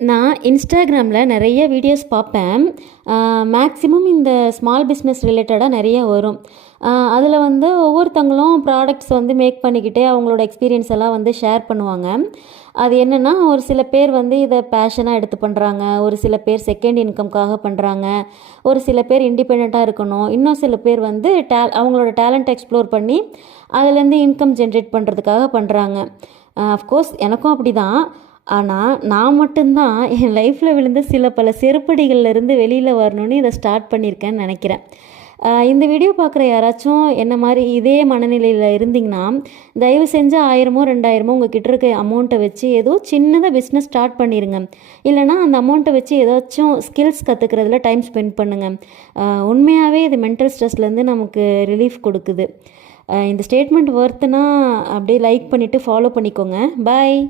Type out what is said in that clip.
நான் இன்ஸ்டாகிராமில் நிறைய வீடியோஸ் பார்ப்பேன். மேக்ஸிமம் இந்த ஸ்மால் பிஸ்னஸ் ரிலேட்டடாக நிறைய வரும். அதில் வந்து ஒவ்வொருத்தவங்களும் ப்ராடக்ட்ஸ் வந்து மேக் பண்ணிக்கிட்டே அவங்களோட எக்ஸ்பீரியன்ஸ் எல்லாம் வந்து ஷேர் பண்ணுவாங்க. அது என்னென்னா, ஒரு சில பேர் வந்து இதை பேஷனாக எடுத்து பண்ணுறாங்க, ஒரு சில பேர் செகண்ட் இன்கம்காக பண்ணுறாங்க, ஒரு சில பேர் இண்டிபெண்ட்டாக இருக்கணும், இன்னும் சில பேர் வந்து அவங்களோட டேலண்ட் எக்ஸ்ப்ளோர் பண்ணி அதுலேருந்து இன்கம் ஜென்ரேட் பண்ணுறதுக்காக பண்ணுறாங்க. அஃப்கோர்ஸ் எனக்கும் அப்படி தான். ஆனால் நான் மட்டும்தான் என் லைஃப்பில் விழுந்த பல செருப்படிகள்லேருந்து வெளியில் வரணும்னு இதை ஸ்டார்ட் பண்ணியிருக்கேன்னு நினைக்கிறேன். இந்த வீடியோ பார்க்குற யாராச்சும் என்ன மாதிரி இதே மனநிலையில் இருந்தீங்கன்னா, தயவு செஞ்சு 1000மோ 2000மோ உங்கள் கிட்ட இருக்க அமௌண்ட்டை வச்சு ஏதோ சின்னதாக பிஸ்னஸ் ஸ்டார்ட் பண்ணிடுங்க. இல்லைனா அந்த அமௌண்ட்டை வச்சு ஏதாச்சும் ஸ்கில்ஸ் கற்றுக்கிறதுல டைம் ஸ்பெண்ட் பண்ணுங்கள். உண்மையாகவே இது மென்டல் ஸ்ட்ரெஸ்லேருந்து நமக்கு ரிலீஃப் கொடுக்குது. இந்த ஸ்டேட்மெண்ட் ஒர்த்துனா அப்படியே லைக் பண்ணிவிட்டு ஃபாலோ பண்ணிக்கோங்க. பாய்.